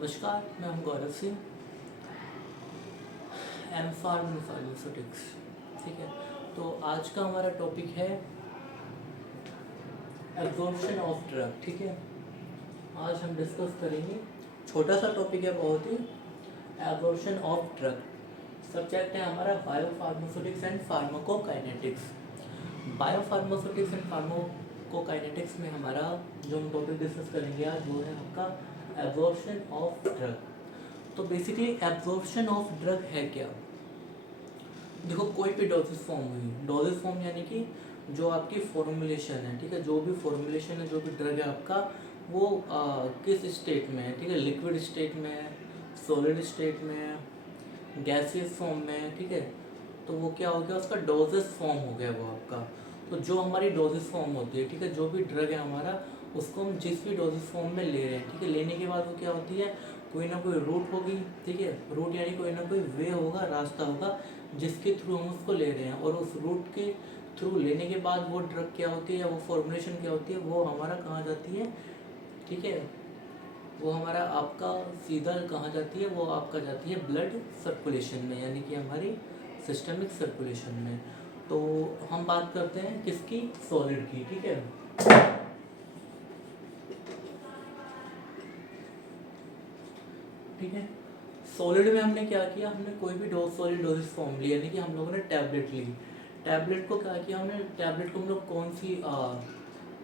नमस्कार, मैं हूं Gaurav Singh, M farm pharmaceutics. ठीक है, तो आज का हमारा टॉपिक है एब्जॉर्प्शन ऑफ ड्रग। ठीक है, आज हम डिस्कस करेंगे, छोटा सा टॉपिक है बहुत ही, एब्जॉर्प्शन ऑफ ड्रग। सब्जेक्ट है हमारा biopharmaceutics and pharmacokinetics. Biopharmaceutics and pharmacokinetics में हमारा जो हम टॉपिक डिस्कस करेंगे आज वो है आपका एब्जॉर्प्शन ऑफ ड्रग। तो बेसिकली एब्जॉर्प्शन ऑफ ड्रग है क्या? देखो, कोई भी डोजेज फॉर्म हुई, डोजेज फॉर्म यानी कि जो आपकी फॉर्मुलेशन है, ठीक है, जो भी फॉर्मुलेशन है, जो भी ड्रग है आपका, वो किस स्टेट में है, ठीक है, लिक्विड स्टेट में है, सॉलिड स्टेट में है, गैसियस फॉर्म में है, ठीक है, तो वो क्या हो गया, उसका डोजेज फॉर्म हो गया वो आपका। तो जो हमारी डोजेज फॉर्म होती है, ठीक है, जो भी ड्रग है हमारा, उसको हम जिस भी डोजेज फॉर्म में ले रहे हैं, ठीक है, लेने के बाद वो क्या होती है, कोई ना कोई रूट होगी, ठीक है, रूट यानी कोई ना कोई वे होगा, रास्ता होगा जिसके थ्रू हम उसको ले रहे हैं, और उस रूट के थ्रू लेने के बाद वो ड्रग क्या होती है या वो फॉर्मुलेशन क्या होती है, वो हमारा कहाँ जाती है, ठीक है, वो हमारा आपका सीधा कहाँ जाती है, वो आपका जाती है ब्लड सर्कुलेशन में, यानी कि हमारी सिस्टमिक सर्कुलेशन में। तो हम बात करते हैं किसकी, सॉलिड की। ठीक है, ठीक है, सॉलिड में हमने क्या किया, हमने कोई भी सॉलिड डोजेज फॉर्म ली, यानी कि हम लोगों ने टैबलेट ली। टैबलेट को क्या किया हमने, टैबलेट को हम लोग कौन सी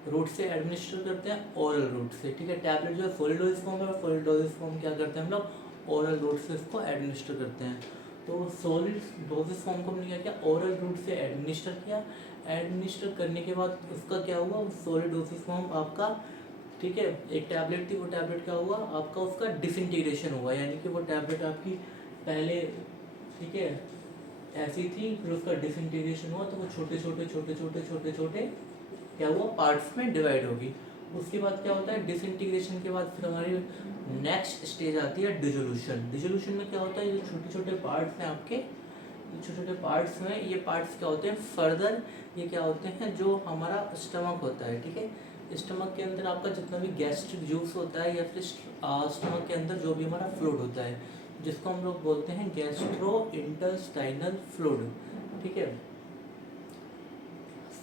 रूट से एडमिनिस्टर करते हैं, ओरल रूट से। ठीक है, टैबलेट जो है सॉलिड डोजेज फॉर्म है, सॉलिड डोजेज फॉर्म क्या करते हैं हम लोग, ओरल रूट से इसको एडमिनिस्टर करते हैं। तो सॉलिड डोजेज फॉर्म को हमने क्या किया, ओरल रूट से एडमिनिस्टर किया। एडमिनिस्टर करने के बाद उसका क्या हुआ, सॉलिड डोजेज फॉर्म आपका, ठीक है, एक टैबलेट थी, वो टैबलेट क्या हुआ आपका, उसका डिसइंटीग्रेशन हुआ, यानी कि वो टैबलेट आपकी पहले, ठीक है, ऐसी थी, फिर उसका डिसइंटीग्रेशन हुआ, तो वो छोटे छोटे छोटे छोटे छोटे छोटे क्या हुआ, पार्ट्स में डिवाइड होगी। उसके बाद क्या होता है, डिसइंटीग्रेशन के बाद फिर हमारी नेक्स्ट स्टेज आती है डिसोल्यूशन। डिसोल्यूशन में क्या होता है, ये छोटे छोटे पार्ट्स हैं आपके, छोटे छोटे पार्ट्स में, ये पार्ट्स क्या होते हैं, फर्दर ये क्या होते हैं, जो हमारा स्टमक होता है, ठीक है, स्टमक के अंदर आपका जितना भी गैस्ट्रिक जूस होता है, या फिर स्टमक के अंदर जो भी हमारा फ्लूइड होता है, जिसको हम लोग बोलते हैं गैस्ट्रो इंटेस्टाइनल फ्लूइड। ठीक है,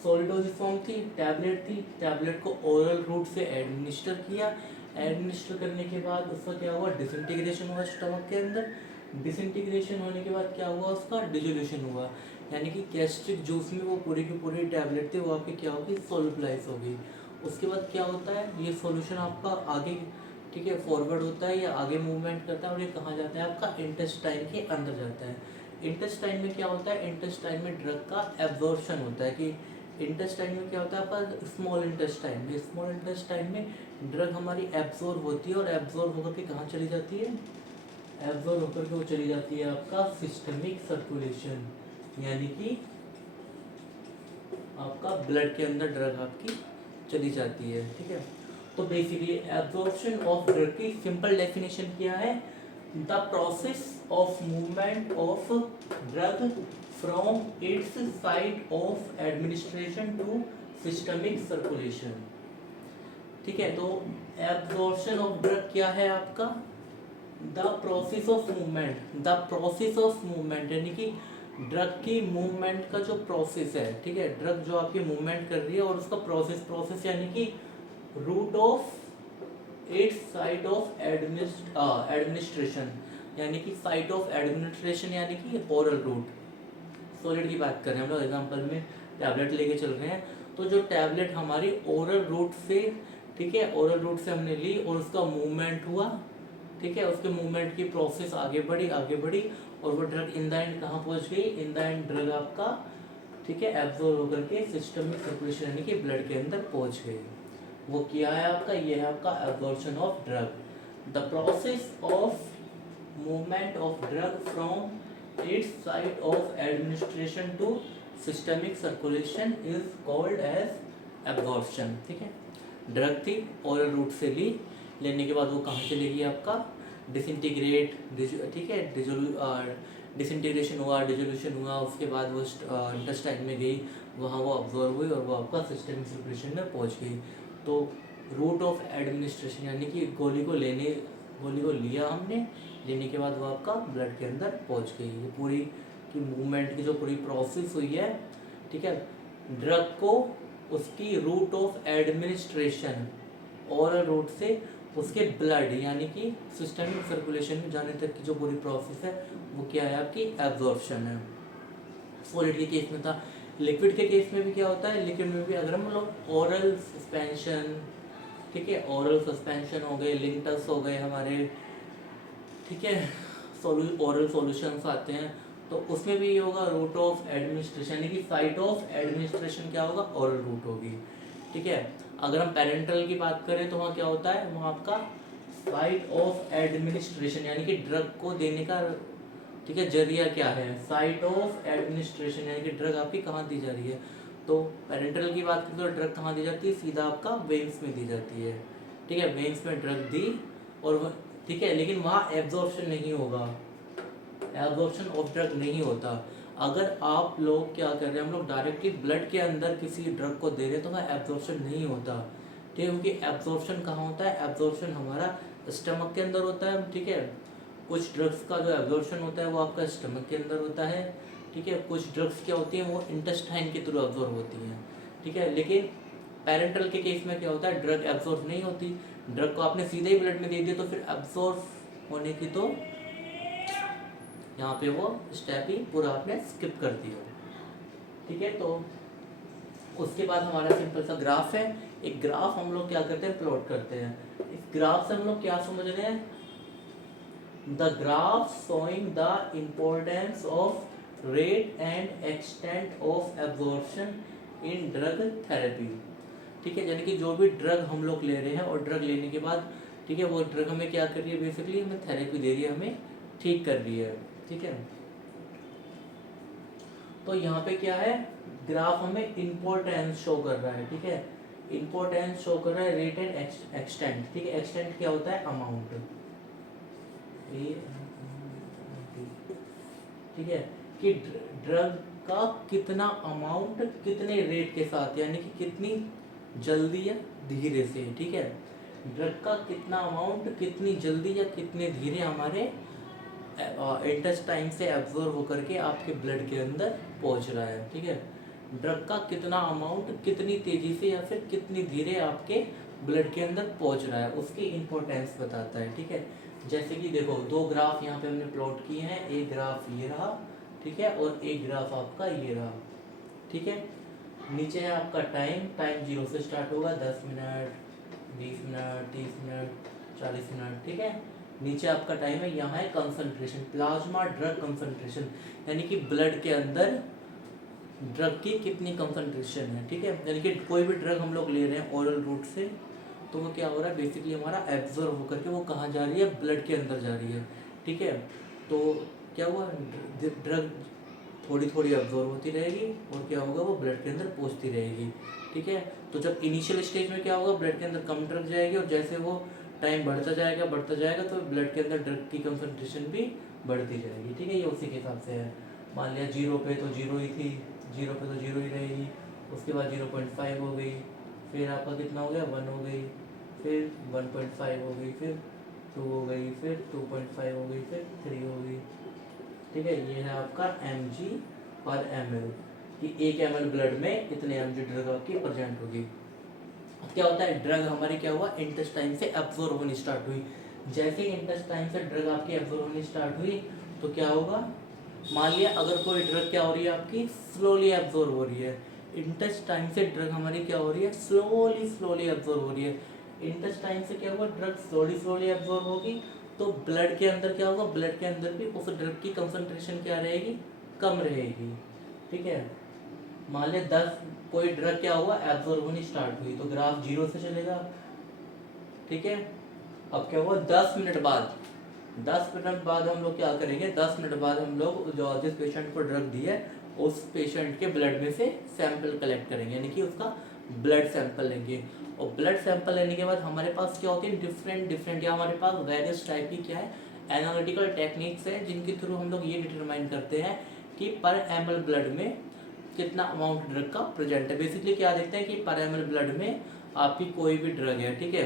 सॉलिड डोजेज फॉर्म थी, टैबलेट थी, टैबलेट को ओरल रूट से एडमिनिस्टर किया। एडमिनिस्टर करने के बाद उसका क्या हुआ, डिसइंटीग्रेशन हुआ स्टमक के अंदर। डिसइंटीग्रेशन होने के बाद क्या हुआ, उसका डिसोल्यूशन हुआ, यानी कि गैस्ट्रिक जूस में वो पूरी की पूरी टैबलेट थी, वो आपकी क्या होगी, सोलबलाइज होगी। उसके बाद क्या होता है, ये सॉल्यूशन आपका आगे, ठीक है, फॉरवर्ड होता है या आगे मूवमेंट करता है, और ये कहाँ जाता है, आपका इंटेस्टाइन के अंदर जाता है। इंटेस्टाइन में क्या होता है, इंटेस्टाइन में ड्रग का एब्जॉर्प्शन होता है, कि इंटेस्टाइन में क्या होता है आपका, स्मॉल इंटेस्टाइन में, स्मॉल इंटेस्टाइन में ड्रग हमारी एब्जॉर्ब होती है, और एब्जॉर्ब होकर के कहाँ चली जाती है, एब्जॉर्ब होकर के वो चली जाती है आपका सिस्टमिक सर्कुलेशन, यानी कि आपका ब्लड के अंदर ड्रग आपकी चली जाती है। ठीक है, तो बेसिकली एब्जॉर्प्शन ऑफ ड्रग की सिंपल डेफिनेशन क्या है, the process of movement of drug from its site of administration to systemic circulation. ठीक है, तो एब्जॉर्प्शन ऑफ ड्रग क्या है आपका, the process of movement, the process of movement यानी कि ड्रग की मूवमेंट का जो प्रोसेस है, ठीक है, ड्रग जो आपकी मूवमेंट कर रही है और उसका प्रोसेस, प्रोसेस यानी कि route of its site of administration, यानी कि साइट ऑफ एडमिनिस्ट्रेशन यानी कि ओरल रूट। सॉलिड की बात कर रहे हैं हम लोग, एग्जांपल में टैबलेट लेके चल रहे हैं, तो जो टैबलेट हमारी ओरल रूट से, ठीक है, ओरल रूट से हमने ली और उसका मूवमेंट हुआ, ठीक है, उसके मूवमेंट की प्रोसेस आगे बढ़ी आगे बढ़ी, और वो ड्रग इन द एंड कहाँ पहुँच गई, इन द एंड ड्रग आपका, ठीक है, एब्जॉर्ब होकर के सिस्टमिक सर्कुलेशन यानी कि ब्लड के अंदर पहुँच गई। वो क्या है आपका, ये है आपका absorption of drug, the process of movement of drug from its site of administration to systemic circulation is called as absorption. ठीक है, ड्रग थी, ओरल रूट से ली, लेने के बाद वो कहाँ चलेगी आपका, डिसइंटीग्रेट, ठीक है, डिसइंटीग्रेशन हुआ, डिसोल्यूशन हुआ, उसके बाद वो इंटेस्टाइन में गई, वहाँ वो अब्जॉर्ब हुई और वो आपका सिस्टमिक सर्कुलेशन में पहुँच गई। तो रूट ऑफ एडमिनिस्ट्रेशन यानी कि गोली को लेने गोली को लिया हमने, लेने के बाद वो आपका ब्लड के अंदर पहुंच गई। ये पूरी की मूवमेंट की जो पूरी प्रोसेस हुई है, ठीक है। ड्रग को उसकी route of administration, oral route से उसके ब्लड यानी कि सिस्टमिक सर्कुलेशन में जाने तक की जो पूरी प्रोसेस है वो क्या है आपकी एब्जॉर्प्शन है। सॉलिड के केस में था। लिक्विड के केस में भी क्या होता है, लिक्विड में भी अगर हम लोग ओरल सस्पेंशन, ठीक है, ओरल सस्पेंशन हो गए, लिंटस हो गए हमारे, ठीक है, ओरल सॉल्यूशंस आते हैं, तो उसमें भी ये होगा रूट ऑफ एडमिनिस्ट्रेशन, यानी कि साइट ऑफ एडमिनिस्ट्रेशन क्या होगा, ओरल रूट होगी, ठीक है। अगर हम पेरेंटल की बात करें तो वहाँ क्या होता है, वहाँ आपका साइट ऑफ एडमिनिस्ट्रेशन यानी कि ड्रग को देने का, ठीक है, जरिया क्या है, साइट ऑफ एडमिनिस्ट्रेशन यानी कि ड्रग आपकी कहाँ दी जा रही है। तो पेरेंटल की बात करें तो ड्रग कहाँ दी जाती है, सीधा आपका वेन्स में दी जाती है, ठीक है, वेन्स में ड्रग दी और ठीक है, लेकिन वहाँ एब्जॉर्प्शन नहीं होगा, एब्जॉर्प्शन ऑफ ड्रग नहीं होता। अगर आप लोग क्या कर रहे हैं, हम लोग डायरेक्टली ब्लड के अंदर किसी ड्रग को दे रहे हैं तो वहाँ एब्जॉर्प्शन नहीं होता, ठीक है, क्योंकि एब्जॉर्प्शन कहाँ होता है, एब्जॉर्प्शन हमारा स्टमक के अंदर होता है, ठीक है। कुछ ड्रग्स का जो एब्जॉर्प्शन होता है वो आपका स्टमक के अंदर होता है, ठीक है। कुछ ड्रग्स क्या होती हैं वो इंटेस्टाइन के थ्रू एब्जॉर्ब होती हैं, ठीक है। लेकिन पेरेंटल के केस में क्या होता है, ड्रग एब्जॉर्ब नहीं होती, ड्रग को आपने सीधे ही ब्लड में दे दिया तो फिर एब्जॉर्ब होने की तो यहाँ पे वो स्टेप ही पूरा आपने स्किप कर दिया, ठीक है। तो उसके बाद हमारा सिंपल सा ग्राफ है। एक ग्राफ हम लोग क्या करते हैं, प्लॉट करते हैं। इस ग्राफ से हम लोग क्या समझ रहे हैं, the graph showing the importance of rate and extent of absorption in drug therapy, ठीक है। यानी कि जो भी ड्रग हम लोग ले रहे हैं और ड्रग लेने के बाद, ठीक है, वो ड्रग हमें क्या कर रही है, बेसिकली हमें थेरेपी दे रही है, हमें ठीक कर रही है, ठीक है। तो यहाँ पे क्या है, ग्राफ हमें इम्पोर्टेंस शो कर रहा है, ठीक है, इम्पोर्टेंस शो कर रहा है, रेट एंड एक्सटेंट, ठीक है। एक्सटेंट क्या होता है, अमाउंट, ठीक है, कि ड्रग का कितना अमाउंट कितने रेट के साथ, यानी कि कितनी जल्दी या धीरे से, ठीक है, ड्रग का कितना अमाउंट कितनी जल्दी या कितने धीरे हमारे इंटेस्टाइन से एब्जॉर्ब होकर के आपके ब्लड के अंदर पहुंच रहा है, ठीक है। ड्रग का कितना अमाउंट कितनी तेजी से या फिर कितनी धीरे आपके ब्लड के अंदर पहुंच रहा है, उसकी इम्पोर्टेंस बताता है, ठीक है। जैसे कि देखो दो ग्राफ यहाँ पे हमने प्लॉट किए हैं, एक ग्राफ ये रहा, ठीक है, और एक ग्राफ आपका ये रहा, ठीक है। नीचे है आपका टाइम, टाइम 0 से स्टार्ट होगा, 10 मिनट, 20 मिनट, 30 मिनट, 40 मिनट, ठीक है। नीचे आपका टाइम है, यहाँ है कंसंट्रेशन, प्लाज्मा ड्रग कंसंट्रेशन, यानी कि ब्लड के अंदर ड्रग की कितनी कंसंट्रेशन है, ठीक है। यानी कि कोई भी ड्रग हम लोग ले रहे हैं ओरल रूट से, तो वो क्या हो रहा है, बेसिकली हमारा एब्जॉर्ब होकर के वो कहाँ जा रही है, ब्लड के अंदर जा रही है, ठीक है। तो क्या हुआ, ड्रग थोड़ी थोड़ी एब्जॉर्ब होती रहेगी और क्या होगा, वो ब्लड के अंदर पहुँचती रहेगी, ठीक है। तो जब इनिशियल स्टेज में क्या होगा, ब्लड के अंदर कम ड्रग जाएगी और जैसे वो टाइम बढ़ता जाएगा तो ब्लड के अंदर ड्रग की कंसंट्रेशन भी बढ़ती जाएगी, ठीक है। ये उसी के हिसाब से है। मान लिया 0 पे तो 0 ही थी, 0 पे तो 0 ही रहेगी, उसके बाद 0.5 हो गई, फिर आपका कितना हो गया, 1 हो गई, फिर 1.5 हो गई, फिर 2 हो गई, फिर 2.5 हो गई, फिर 3 हो गई, ठीक है। ये है आपका mg पर ml, कि 1 ml ब्लड में इतने mg ड्रग आपकी प्रेजेंट होगी। अब क्या होता है, ड्रग हमारी क्या हुआ, इंटेस्टाइन से एब्जॉर्ब होनी स्टार्ट हुई। जैसे ही इंटेस्टाइन से ड्रग आपकी एब्जॉर्ब होनी स्टार्ट हुई तो क्या होगा, मान लिया अगर कोई ड्रग क्या हो रही है आपकी, स्लोली एब्जॉर्ब हो रही है, इंटेस्टाइन से ड्रग हमारी क्या हो रही है, स्लोली एब्जॉर्ब हो रही है। इंटेस्टाइन से क्या हुआ, ड्रग स्लोली एब्जॉर्ब होगी तो ब्लड के अंदर क्या होगा, ब्लड के अंदर भी उस ड्रग की कंसंट्रेशन क्या रहेगी, कम रहेगी, ठीक है। मान लिया 10 कोई ड्रग क्या हुआ, एब्जॉर्ब होनी स्टार्ट हुई तो ग्राफ 0 से चलेगा, ठीक है। अब क्या हुआ, 10 मिनट बाद हम लोग क्या करेंगे, 10 मिनट बाद हम लोग जो जिस पेशेंट को ड्रग दी है उस पेशेंट के ब्लड में से सैंपल कलेक्ट करेंगे, यानी कि उसका ब्लड सैंपल लेंगे। और ब्लड सैंपल लेने के बाद हमारे पास क्या होती है, डिफरेंट या हमारे पास वेरियस टाइप की क्या है, एनालिटिकल टेक्निक्स है, जिनके थ्रू हम लोग ये डिटरमाइन करते हैं कि पर ml ब्लड में कितना अमाउंट ड्रग का प्रेजेंट है। बेसिकली क्या देखते हैं कि पर ml ब्लड में आपकी कोई भी ड्रग है, ठीक है,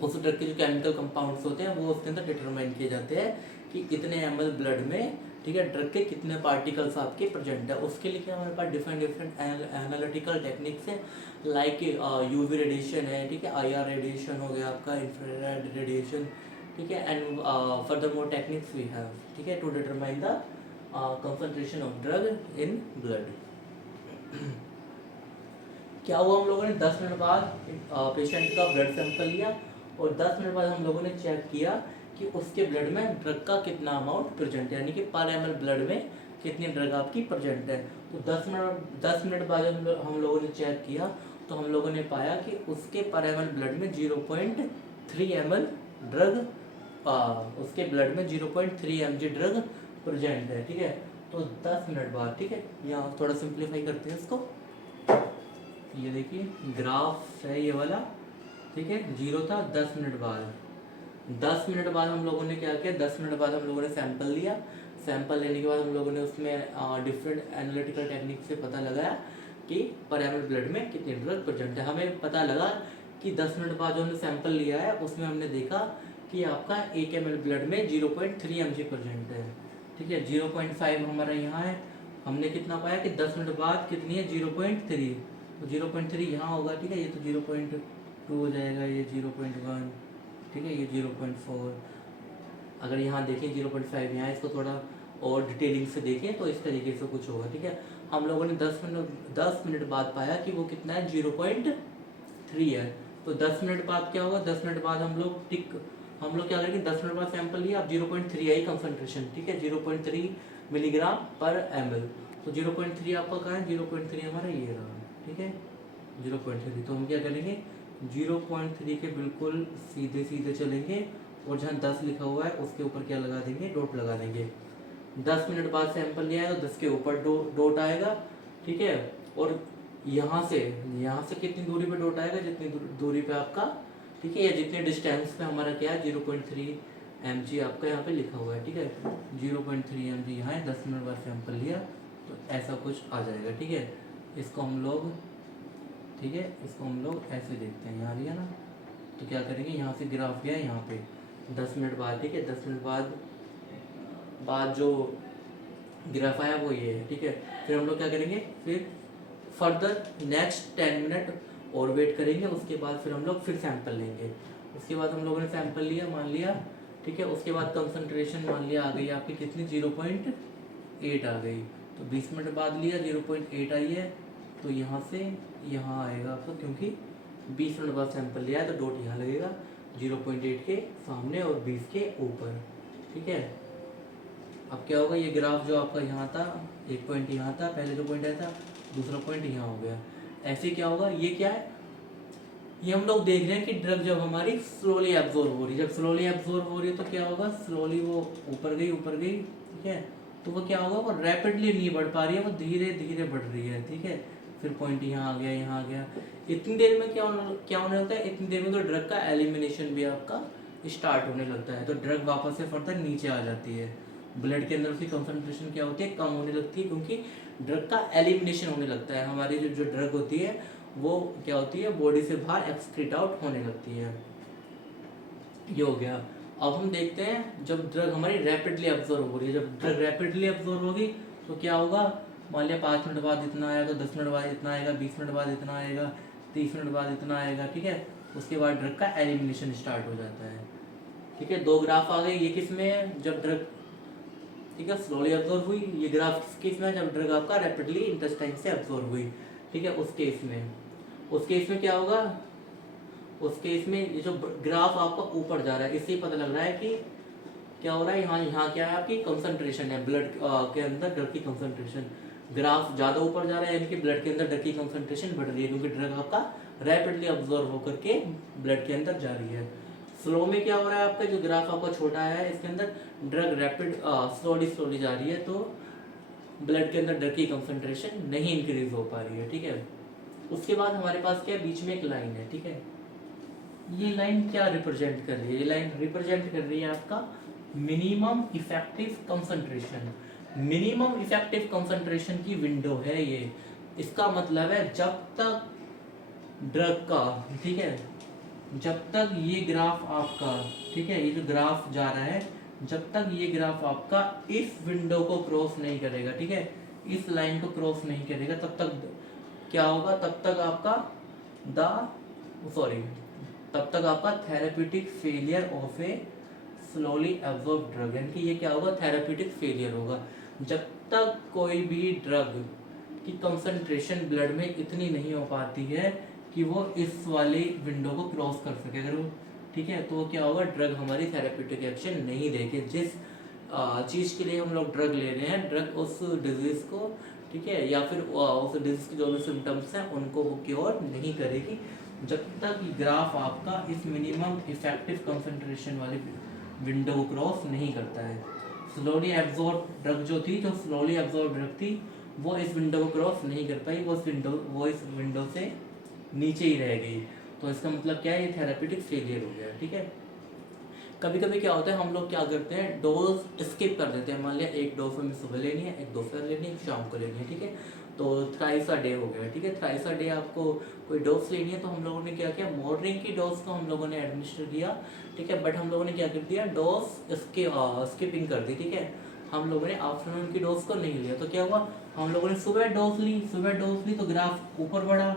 उस ड्रग के जो केमिकल कंपाउंड्स होते हैं वो उसके अंदर डिटरमाइन किए जाते हैं कि इतने ml ब्लड में, ठीक है, ड्रग के कितने पार्टिकल्स आपके प्रेजेंट है। उसके लिए क्या हमारे पास डिफरेंट एनालिटिकल टेक्निक्स है, लाइक यूवी रेडिएशन है, ठीक है, IR रेडिएशन हो गया आपका, इंफ्रारेड रेडिएशन, ठीक है, and further more techniques we have, ठीक है, to determine the concentration of drug in blood. क्या हुआ, हम लोगों ने 10 मिनट बाद पेशेंट का ब्लड सैंपल लिया और 10 मिनट बाद हम लोगों ने चेक किया कि उसके ब्लड में ड्रग का कितना अमाउंट प्रेजेंट है, यानी कि पर ml ब्लड में कितनी ड्रग आपकी प्रेजेंट है। तो 10 मिनट बाद हम लोगों ने चेक किया तो हम लोगों ने पाया कि उसके पर ml ब्लड में 0.3 ml ड्रग, उसके ब्लड में 0.3 mg ड्रग प्रेजेंट है, ठीक है। तो 10 मिनट बाद, ठीक है, यहाँ थोड़ा सिंप्लीफाई करते हैं इसको। ये देखिए ग्राफ है ये वाला, ठीक है, 0 था 10 मिनट बाद। 10 मिनट बाद हम लोगों ने क्या किया, 10 मिनट बाद हम लोगों ने सैंपल लिया। सैंपल लेने के बाद हम लोगों ने उसमें डिफरेंट एनालिटिकल टेक्निक से पता लगाया कि पर ml ब्लड में कितनी ड्रग प्रेजेंट है। हमें पता लगा कि 10 मिनट बाद जो हमने सैंपल लिया है उसमें हमने देखा कि आपका 1 ml ब्लड में 0.3 mg प्रेजेंट है, ठीक है। 0.5 हमारा यहाँ है, हमने कितना पाया कि 10 मिनट बाद कितनी है, 0.3, तो 0.3 यहाँ होगा, ठीक है। ये तो 0.2 हो जाएगा, ये 0.1, ठीक है, ये 0.4। अगर यहाँ देखें 0.5 यहाँ, इसको थोड़ा और डिटेलिंग से देखें तो इस तरीके से कुछ होगा, ठीक है। हम लोगों ने 10 मिनट बाद पाया कि वो कितना है, 0.3 है। तो 10 मिनट बाद क्या होगा, 10 मिनट बाद हम लोग क्या करेंगे, 10 मिनट बाद सैंपल लिया, अब 0.3 आई कंसंट्रेशन, ठीक है, 0.3 मिलीग्राम पर ml। तो 0.3 आपका कहाँ है, 0.3 हमारा ये रहा, ठीक है, 0.3। तो हम क्या करेंगे, 0.3 के बिल्कुल सीधे सीधे चलेंगे और जहाँ 10 लिखा हुआ है उसके ऊपर क्या लगा देंगे, डॉट लगा देंगे। 10 मिनट बाद सैंपल लिया है तो 10 के ऊपर डॉट आएगा, ठीक है। और यहाँ से कितनी दूरी पे डॉट आएगा, जितनी दूरी पे आपका, ठीक है, या जितने डिस्टेंस पे हमारा क्या है, 0.3 mg आपका यहाँ पे लिखा हुआ है, ठीक है। 0.3 mg यहाँ है, 10 मिनट बाद सैंपल लिया तो ऐसा कुछ आ जाएगा, ठीक है। इसको हम लोग, ठीक है, इसको हम लोग ऐसे देखते हैं, यहाँ लिया ना, तो क्या करेंगे, यहाँ से ग्राफ गया यहाँ पे 10 मिनट बाद, ठीक है, 10 मिनट बाद जो ग्राफ आया वो ये है, ठीक है। फिर हम लोग क्या करेंगे, फिर फर्दर नेक्स्ट 10 मिनट और वेट करेंगे, उसके बाद फिर हम लोग फिर सैंपल लेंगे। उसके बाद हम लोगों ने सैंपल लिया, मान लिया, ठीक है। उसके बाद कंसंट्रेशन मान लिया आ गई आपकी कितनी, 0.8 आ गई। तो 20 मिनट बाद लिया, 0.8 आई है, तो यहाँ से यहाँ आएगा आपको, क्योंकि 20 मिनट बाद सैंपल लिया है तो डॉट यहाँ लगेगा 0.8 के सामने और 20 के ऊपर, ठीक है। अब क्या होगा, ये ग्राफ जो आपका यहाँ था, एक पॉइंट यहाँ था, पहले जो पॉइंट आया था, दूसरा पॉइंट यहाँ हो गया। ऐसे क्या होगा, ये क्या है, ये हम लोग देख रहे हैं कि ड्रग जब हमारी स्लोली एब्जॉर्ब हो रही है, जब स्लोली एब्जॉर्ब हो रही है तो क्या होगा, स्लोली वो ऊपर गई, ठीक है। तो वो क्या होगा, वो रैपिडली नहीं बढ़ पा रही है, वो धीरे धीरे बढ़ रही है, ठीक है। फिर पॉइंट यहाँ आ गया, यहाँ आ गया। इतनी देर में क्या होने लगता है, इतनी देर में तो ड्रग का एलिमिनेशन भी आपका स्टार्ट होने लगता है, तो ड्रग वापस से फर्दर नीचे आ जाती है। ब्लड के अंदर उसकी कंसंट्रेशन क्या होती है, कम होने लगती है, क्योंकि ड्रग का एलिमिनेशन होने लगता है। हमारी जो ड्रग होती है वो क्या होती है, बॉडी से बाहर एक्सक्रीट आउट होने लगती है। ये हो गया। अब हम देखते हैं जब ड्रग हमारी रैपिडली एब्जॉर्ब हो रही है, जब ड्रग रैपिडली एब्जॉर्ब होगी तो क्या होगा, मान लिया 5 मिनट बाद इतना आया तो 10 मिनट बाद इतना आएगा, 20 मिनट बाद इतना आएगा, 30 मिनट बाद इतना आएगा, ठीक है। उसके बाद ड्रग का एलिमिनेशन स्टार्ट हो जाता है, ठीक है। 2 ग्राफ आ गए, ये किस में है, जब ड्रग, ठीक है, स्लोली एब्जॉर्ब हुई। ये ग्राफ किस में है, जब ड्रग आपका रैपिडली इंटेस्टाइन से एब्जॉर्ब हुई, ठीक है। उस केस में क्या होगा, उस केस में ये जो ग्राफ आपका ऊपर जा रहा है, इससे पता लग रहा है कि क्या हो रहा है, यहाँ क्या है, आपकी कंसंट्रेशन है ब्लड के अंदर, ड्रग की कंसंट्रेशन। ग्राफ ज़्यादा ऊपर जा रहा है, यानी कि ब्लड के अंदर ड्रग की कंसंट्रेशन बढ़ रही है, क्योंकि ड्रग आपका रैपिडली अब्जॉर्ब होकर के ब्लड के अंदर जा रही है। स्लो में क्या हो रहा है, आपका जो ग्राफ आपका छोटा है, इसके अंदर ड्रग रैपिड स्लोली जा रही है, तो ब्लड के अंदर ड्रग की कंसंट्रेशन नहीं इंक्रीज हो पा रही है, ठीक है। उसके बाद हमारे पास क्या है, बीच में एक लाइन है, ठीक है। ये लाइन क्या रिप्रेजेंट कर रही है, ये लाइन रिप्रेजेंट कर रही है आपका minimum effective concentration. Minimum effective concentration की विंडो है ये। इसका मतलब है जब तक ड्रग का, ठीक है, जब तक ये ग्राफ आपका, ठीक है, ये जो ग्राफ जा रहा है, जब तक ये ग्राफ आपका इस विंडो को क्रॉस नहीं करेगा, ठीक है, इस लाइन को क्रॉस नहीं करेगा, तब तक क्या होगा, तब तक आपका तब तक आपका therapeutic failure of A slowly absorb drug, यानी कि ये क्या होगा, थेरेप्यूटिक फेलियर होगा। जब तक कोई भी ड्रग की कंसंट्रेशन ब्लड में इतनी नहीं हो पाती है कि वो इस वाली विंडो को क्रॉस कर सके, अगर वो, ठीक है, तो वो क्या होगा, ड्रग हमारी थेरेप्यूटिक एक्शन नहीं देगी। जिस चीज़ के लिए हम लोग ड्रग ले रहे हैं, ड्रग उस डिजीज़ को, ठीक है, या फिर उस डिजीज़ के जो भी सिम्टम्स हैं उनको वो क्योर नहीं करेगी, जब तक ग्राफ आपका इस मिनिमम इफेक्टिव कंसंट्रेशन वाली विंडो को क्रॉस नहीं करता है। स्लोली एब्जॉर्ब ड्रग जो थी, जो स्लोली एब्जॉर्ब ड्रग थी, वो इस विंडो को क्रॉस नहीं कर पाई, वो इस विंडो से नीचे ही रह गई। तो इसका मतलब क्या है, ये थेरेप्यूटिक फेलियर हो गया, ठीक है। कभी कभी क्या होता है, हम लोग क्या करते हैं, डोज स्किप कर देते हैं। मान लिया एक डोज हमें सुबह लेनी है, एक दोपहर लेनी है, एक शाम को लेनी है, ठीक है, तो थ्राइस अ डे हो गया, ठीक है, थ्राइस अ डे आपको कोई डोज लेनी है, तो हम लोगों ने क्या किया, मॉर्निंग की डोज को हम लोगों ने एडमिनिस्टर किया, ठीक है, बट हम लोगों ने क्या कर दिया, डोज स्किपिंग कर दी, ठीक है, हम लोगों ने आफ्टरनून की डोज को नहीं लिया। तो क्या हुआ, हम लोगों ने सुबह डोज ली तो ग्राफ ऊपर बढ़ा।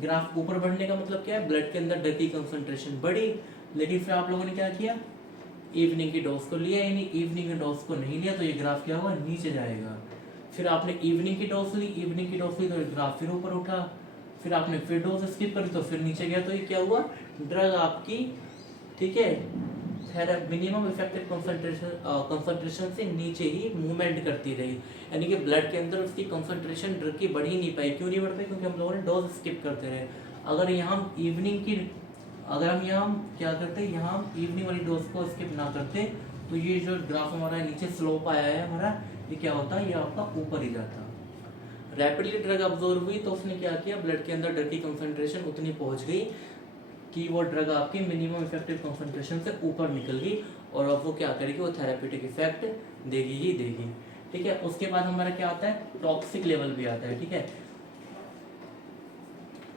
ग्राफ ऊपर बढ़ने का मतलब क्या है, ब्लड के अंदर ड्रग की कंसंट्रेशन बढ़ी। लेकिन फिर आप लोगों ने क्या किया, इवनिंग की डोज को लिया ही नहीं, इवनिंग की डोज को नहीं लिया, तो ये ग्राफ क्या होगा, नीचे जाएगा। फिर आपने इवनिंग की डोज ली तो ये ग्राफ फिर ऊपर उठा। फिर आपने फिर डोज स्किप करी तो फिर नीचे गया। तो ये क्या हुआ, ड्रग आपकी, ठीक है, मिनिमम इफेक्टिव कंसंट्रेशन से नीचे ही मूवमेंट करती रही, यानी कि ब्लड के अंदर उसकी कंसंट्रेशन ड्रग की बढ़ ही नहीं पाई। क्यों नहीं बढ़ पाई, क्योंकि हम लोगों ने डोज स्किप करते रहे। अगर यहाँ हम यहाँ क्या करते, यहाँ इवनिंग वाली डोज को स्किप ना करते, तो ये जो ग्राफ हमारा नीचे स्लोप आया है हमारा, ये क्या होता है, ये आपका ऊपर ही जाता। रैपिडली ड्रग अब्जॉर्ब हुई तो उसने क्या किया, ब्लड के अंदर ड्रग की कंसंट्रेशन उतनी पहुंच गई कि वो ड्रग आपकी मिनिमम इफेक्टिव कंसंट्रेशन से ऊपर निकल गई, और अब वो क्या करेगी, वो थेरेप्यूटिक इफेक्ट देगी ही देगी, ठीक है। उसके बाद हमारा क्या आता है, टॉक्सिक लेवल भी आता है, ठीक है।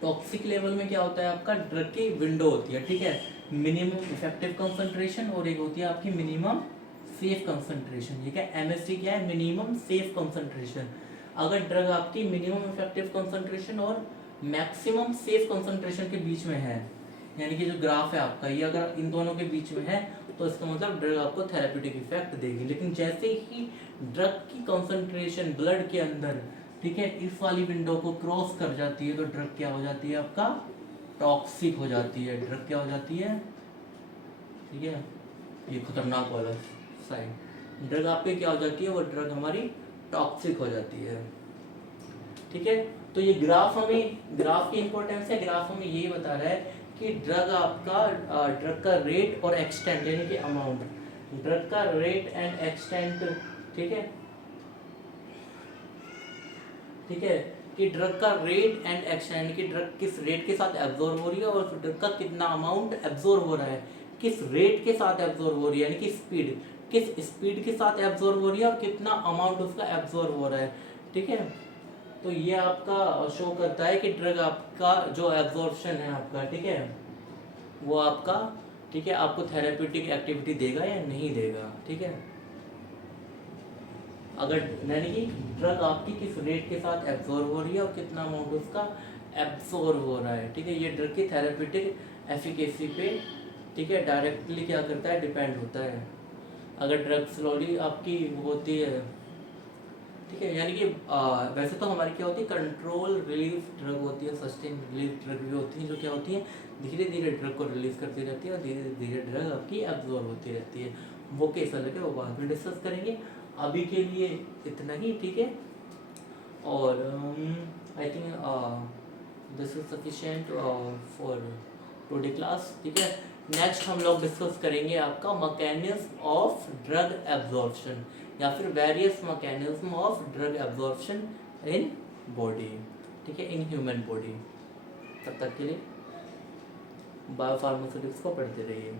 टॉक्सिक लेवल में क्या होता है, आपका ड्रग की विंडो होती है, ठीक है, मिनिमम इफेक्टिव कंसंट्रेशन, और एक होती है आपकी मिनिमम सेफ कंसंट्रेशन, ठीक है। एमएससी क्या है, मिनिमम सेफ कंसंट्रेशन। अगर ड्रग आपकी मिनिमम इफेक्टिव कंसंट्रेशन और मैक्सिमम सेफ कंसंट्रेशन के बीच में है, यानी कि जो ग्राफ है आपका, ये अगर इन दोनों के बीच में है, तो इसका मतलब ड्रग आपको थेरेप्यूटिक इफेक्ट देगी। लेकिन जैसे ही ड्रग की कंसंट्रेशन ब्लड के अंदर, ठीक है, इस वाली विंडो को क्रॉस कर जाती है, तो ड्रग क्या हो जाती है, आपका टॉक्सिक हो जाती है। ड्रग क्या हो जाती है, ठीक है, ये खतरनाक वाला साइड, ड्रग आपके क्या हो जाती है, वो ड्रग हमारी टॉक्सिक हो जाती है, ठीक है। तो ये ग्राफ की इंपॉर्टेंस है, ग्राफ हमें यही बता रहा है कि ड्रग का रेट और एक्सटेंट, यानी कि अमाउंट, ड्रग का रेट एंड एक्सटेंट, ठीक है, कि ड्रग का रेट एंड एक्सटेंट, कि ड्रग किस रेट के साथ एब्जॉर्ब हो रही है, और ड्रग का कितना अमाउंट एब्जॉर्ब हो रहा है, किस रेट के साथ एब्जॉर्ब हो रही है, यानी कि स्पीड, किस स्पीड के साथ एब्जॉर्ब हो रही है, और कितना अमाउंट उसका एब्जॉर्ब हो रहा है, ठीक है। तो ये आपका शो करता है कि ड्रग आपका जो एब्जॉर्प्शन है आपका, ठीक है, वो आपका, ठीक है, आपको थेरेप्यूटिक एक्टिविटी देगा या नहीं देगा, ठीक है। अगर यानी कि ड्रग आपकी किस रेट के साथ एब्जॉर्ब हो रही है और कितना अमाउंट उसका एब्जॉर्ब हो रहा है, ठीक है, ये ड्रग की थेरेप्यूटिक एफिकेसी पे, ठीक है, डायरेक्टली क्या करता है, डिपेंड होता है। अगर ड्रग स्लोली आपकी होती है, ठीक है, यानी कि वैसे तो हमारी क्या होती है, कंट्रोल रिलीफ ड्रग होती है, सस्टेन रिलीफ ड्रग भी होती है, जो क्या होती है, धीरे धीरे ड्रग को रिलीज करती रहती है, और धीरे धीरे ड्रग आपकी एब्जॉर्ब होती रहती है। वो केस अलग है, वो बाद में डिस्कस करेंगे। अभी के लिए इतना ही, ठीक है, और I think this is sufficient for today class, ठीक है। नेक्स्ट हम लोग डिस्कस करेंगे आपका मैकेनिज्म ऑफ ड्रग एब्जॉर्प्शन, या फिर various mechanism of drug absorption in body, ठीक है, इन ह्यूमन बॉडी। तब तक के लिए बायोफार्मास्यूटिक्स को पढ़ते रहिए।